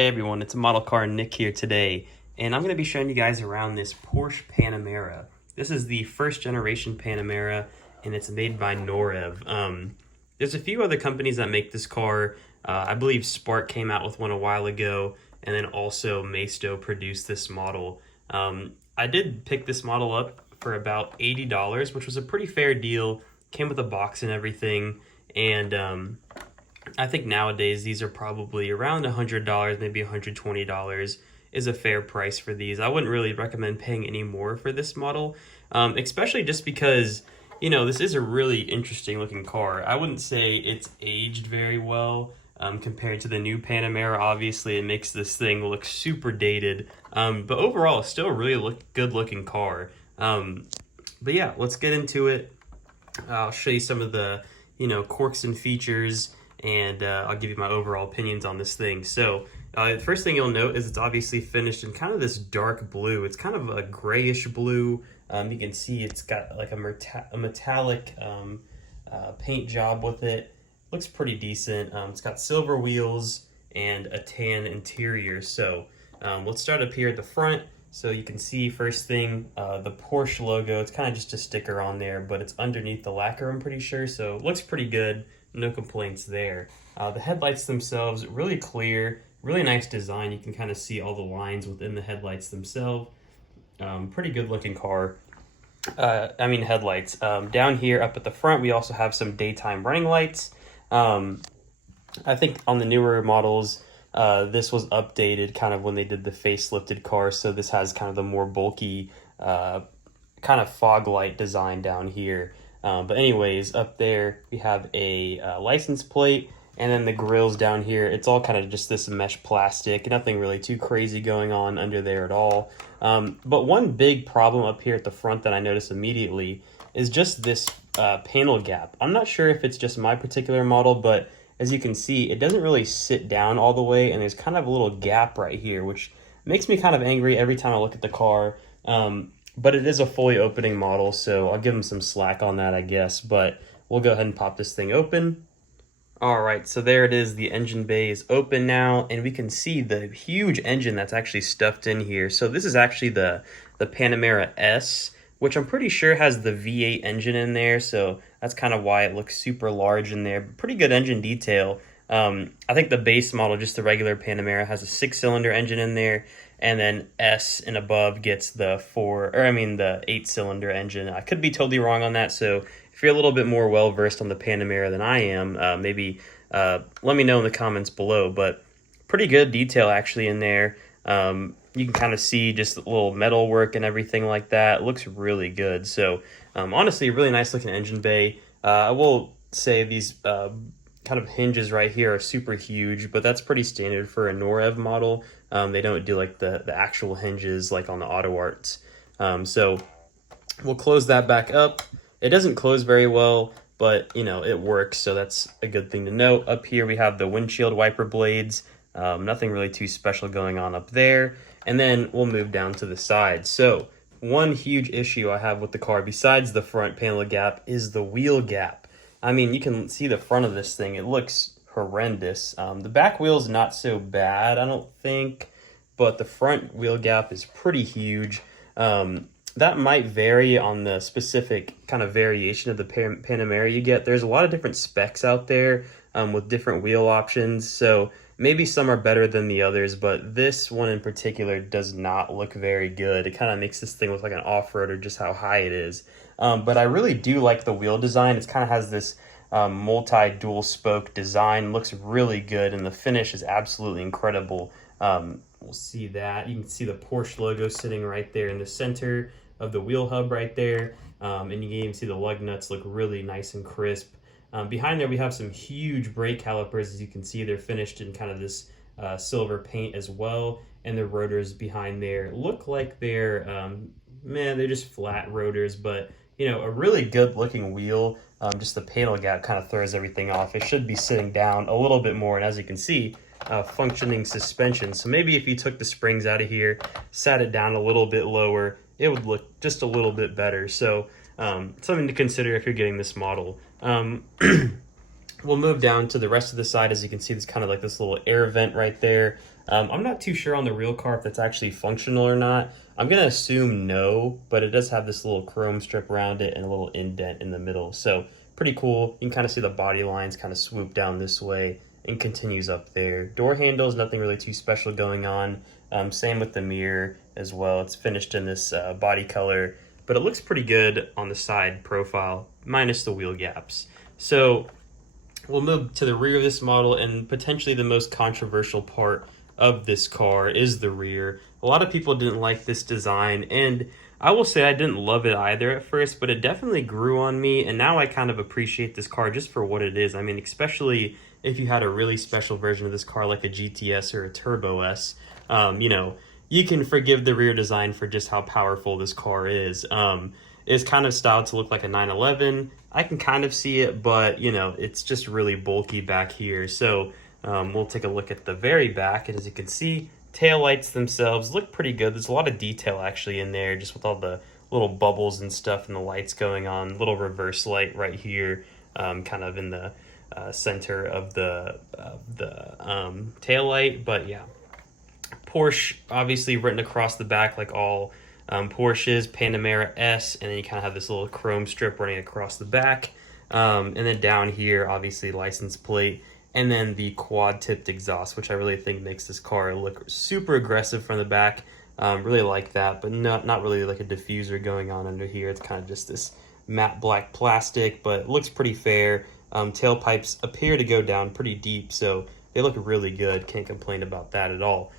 Hey everyone, it's ModelcarNick here today, and I'm going to be showing you guys around this Porsche Panamera. This is the first generation Panamera, and it's made by Norev. There's a few other companies that make this car. I believe Spark came out with one a while ago, and then also Maisto produced this model. I did pick this model up for about $80, which was a pretty fair deal. Came with a box and everything, and I think nowadays these are probably around $100, maybe $120 is a fair price for these. I wouldn't really recommend paying any more for this model, especially just because, you know, this is a really interesting looking car. I wouldn't say it's aged very well compared to the new Panamera. Obviously, it makes this thing look super dated, but overall, it's still a really good looking car. But yeah, let's get into it. I'll show you some of the, quirks and features, and I'll give you my overall opinions on this thing. So the first thing you'll note is it's obviously finished in kind of this dark blue. It's kind of a grayish blue. You can see it's got like a metallic paint job with it. Looks pretty decent. It's got silver wheels and a tan interior. So let's start up here at the front. So you can see first thing, the Porsche logo. It's kind of just a sticker on there, but it's underneath the lacquer, I'm pretty sure. So it looks pretty good. No complaints there. The headlights themselves, really clear, really nice design. You can kind of see all the lines within the headlights themselves. Pretty good looking car. Headlights. Down here up at the front, we also have some daytime running lights. I think on the newer models, this was updated kind of when they did the facelifted car. So this has kind of the more bulky kind of fog light design down here. But anyways, up there we have a license plate, and then the grills down here, it's all kind of just this mesh plastic, nothing really too crazy going on under there at all. But one big problem up here at the front that I noticed immediately is just this panel gap. I'm not sure if it's just my particular model, but as you can see, it doesn't really sit down all the way, and there's kind of a little gap right here, which makes me kind of angry every time I look at the car. But it is a fully opening model, so I'll give them some slack on that, I guess. But we'll go ahead and pop this thing open. All right, so there it is. The engine bay is open now, and we can see the huge engine that's actually stuffed in here. So this is actually the Panamera S, which I'm pretty sure has the V8 engine in there. So that's kind of why it looks super large in there. Pretty good engine detail. I think the base model, just the regular Panamera, has a 6-cylinder engine in there, and then S and above gets the 8-cylinder engine. I could be totally wrong on that, so if you're a little bit more well-versed on the Panamera than I am, maybe let me know in the comments below, but pretty good detail actually in there. You can kind of see just a little metal work and everything like that. It looks really good. So honestly, really nice looking engine bay. I will say these kind of hinges right here are super huge, but that's pretty standard for a Norev model. They don't do like the actual hinges like on the Auto Arts. So we'll close that back up. It doesn't close very well, but it works, so that's a good thing to note. Up here we have the windshield wiper blades. Nothing really too special going on up there. And then we'll move down to the side. So one huge issue I have with the car, besides the front panel gap, is the wheel gap. I mean, you can see the front of this thing. It looks horrendous. The back wheel's not so bad, I don't think, but the front wheel gap is pretty huge. That might vary on the specific kind of variation of the Panamera you get. There's a lot of different specs out there with different wheel options, so maybe some are better than the others, but this one in particular does not look very good. It kind of makes this thing look like an off-roader, just how high it is. But I really do like the wheel design. It kind of has this multi-dual spoke design. Looks really good, and the finish is absolutely incredible. We'll see that. You can see the Porsche logo sitting right there in the center of the wheel hub right there. And you can even see the lug nuts look really nice and crisp. Behind there, we have some huge brake calipers. As you can see, they're finished in kind of this silver paint as well. And the rotors behind there look like they're just flat rotors, but a really good looking wheel. Just the panel gap kind of throws everything off. It should be sitting down a little bit more, and as you can see, functioning suspension. So maybe if you took the springs out of here, sat it down a little bit lower, it would look just a little bit better. So something to consider if you're getting this model. We'll move down to the rest of the side. As you can see, there's kind of like this little air vent right there. I'm not too sure on the real car if that's actually functional or not. I'm gonna assume no, but it does have this little chrome strip around it and a little indent in the middle. So pretty cool. You can kind of see the body lines kind of swoop down this way and continues up there. Door handles, nothing really too special going on. Same with the mirror as well. It's finished in this body color, but it looks pretty good on the side profile, minus the wheel gaps. So we'll move to the rear of this model, and potentially the most controversial part of this car is the rear. A lot of people didn't like this design, and I will say I didn't love it either at first, but it definitely grew on me, and now I kind of appreciate this car just for what it is. I mean, especially if you had a really special version of this car like a GTS or a Turbo S, you know, you can forgive the rear design for just how powerful this car is. It's kind of styled to look like a 911. I can kind of see it, but you know, it's just really bulky back here. So we'll take a look at the very back, and as you can see, taillights themselves look pretty good. There's a lot of detail actually in there, just with all the little bubbles and stuff and the lights going on. Little reverse light right here, kind of in the center of the tail light. But yeah, Porsche obviously written across the back like all Porsches, Panamera S, and then you kind of have this little chrome strip running across the back. And then down here, obviously license plate, and then the quad tipped exhaust, which I really think makes this car look super aggressive from the back. Really like that, but not really like a diffuser going on under here. It's kind of just this matte black plastic, but it looks pretty fair. Tailpipes appear to go down pretty deep, so they look really good. Can't complain about that at all.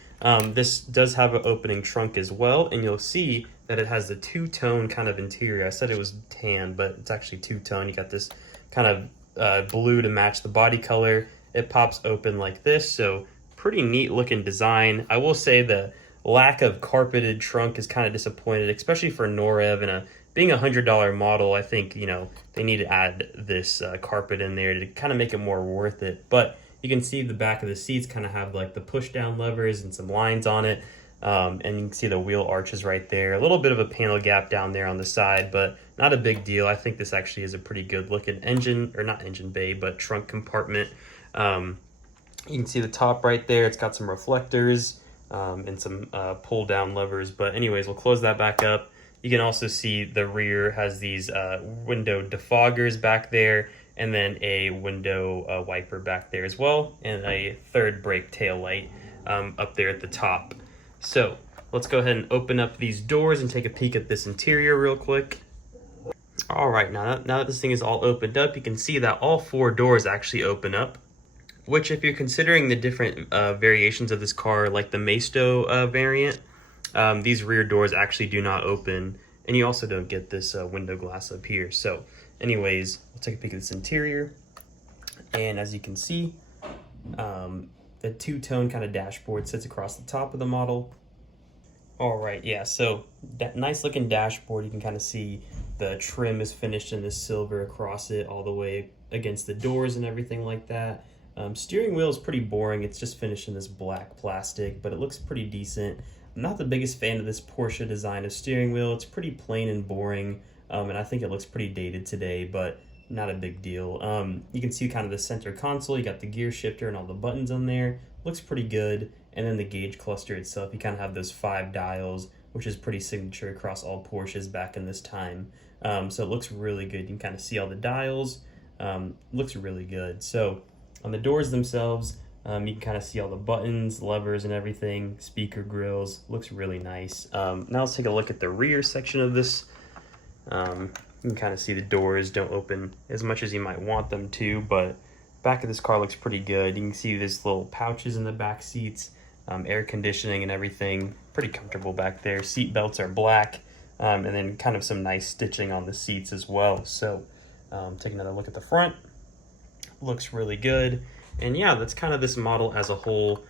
This does have an opening trunk as well, and you'll see that it has the two-tone kind of interior. I said it was tan, but it's actually two-tone. You got this kind of blue to match the body color. It pops open like this, so pretty neat looking design. I will say the lack of carpeted trunk is kind of disappointed, especially for Norev, and being a $100 model. I think, you know, they need to add this carpet in there to kind of make it more worth it. But you can see the back of the seats kind of have like the push down levers and some lines on it. And you can see the wheel arches right there. A little bit of a panel gap down there on the side, but not a big deal. I think this actually is a pretty good looking engine, or not engine bay, but trunk compartment. You can see the top right there. It's got some reflectors and some pull down levers. But anyways, we'll close that back up. You can also see the rear has these window defoggers back there, and then a window wiper back there as well, and a third brake tail light up there at the top. So let's go ahead and open up these doors and take a peek at this interior real quick. All right, now that this thing is all opened up, you can see that all four doors actually open up, which if you're considering the different variations of this car, like the Maisto variant, these rear doors actually do not open, and you also don't get this window glass up here. So anyways, we'll take a peek at this interior, and as you can see, the two-tone kind of dashboard sits across the top of the model. All right, yeah, so that nice looking dashboard. You can kind of see the trim is finished in this silver across it all the way against the doors and everything like that. Steering wheel is pretty boring. It's just finished in this black plastic, but it looks pretty decent. I'm not the biggest fan of this Porsche design of steering wheel. It's pretty plain and boring, and I think it looks pretty dated today, but not a big deal. You can see kind of the center console. You got the gear shifter and all the buttons on there. Looks pretty good. And then the gauge cluster itself, you kind of have those 5 dials, which is pretty signature across all Porsches back in this time. So it looks really good. You can kind of see all the dials. Looks really good. So on the doors themselves, you can kind of see all the buttons, levers, and everything. Speaker grills. Looks really nice. Now let's take a look at the rear section of this. You can kind of see the doors don't open as much as you might want them to, but back of this car looks pretty good. You can see there's little pouches in the back seats, air conditioning and everything. Pretty comfortable back there. Seat belts are black, and then kind of some nice stitching on the seats as well. So take another look at the front. Looks really good. And yeah, that's kind of this model as a whole.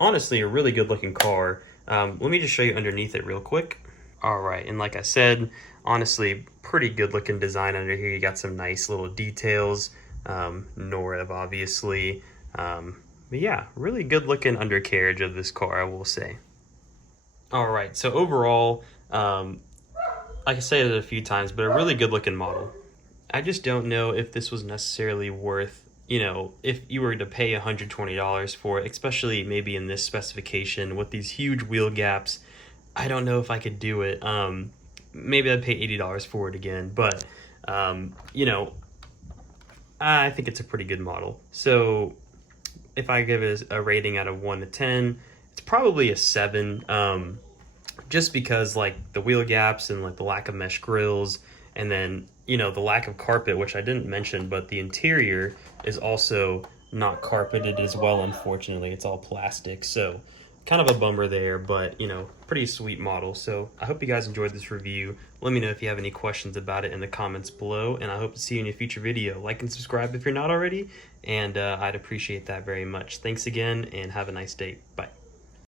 Honestly, a really good looking car. Let me just show you underneath it real quick. All right, and like I said, honestly, pretty good looking design under here. You got some nice little details. Norev, obviously. But yeah, really good looking undercarriage of this car, I will say. All right, so overall, like I said it a few times, but a really good looking model. I just don't know if this was necessarily worth, if you were to pay $120 for it, especially maybe in this specification with these huge wheel gaps. I don't know if I could do it. Maybe I'd pay $80 for it again, but I think it's a pretty good model. So if I give it a rating out of 1 to 10, it's probably a 7. Just because like the wheel gaps and like the lack of mesh grills, and then the lack of carpet, which I didn't mention, but the interior is also not carpeted as well. Unfortunately, it's all plastic, so kind of a bummer there, but pretty sweet model. So I hope you guys enjoyed this review. Let me know if you have any questions about it in the comments below, and I hope to see you in a future video. Like and subscribe if you're not already, and I'd appreciate that very much. Thanks again, and have a nice day. Bye.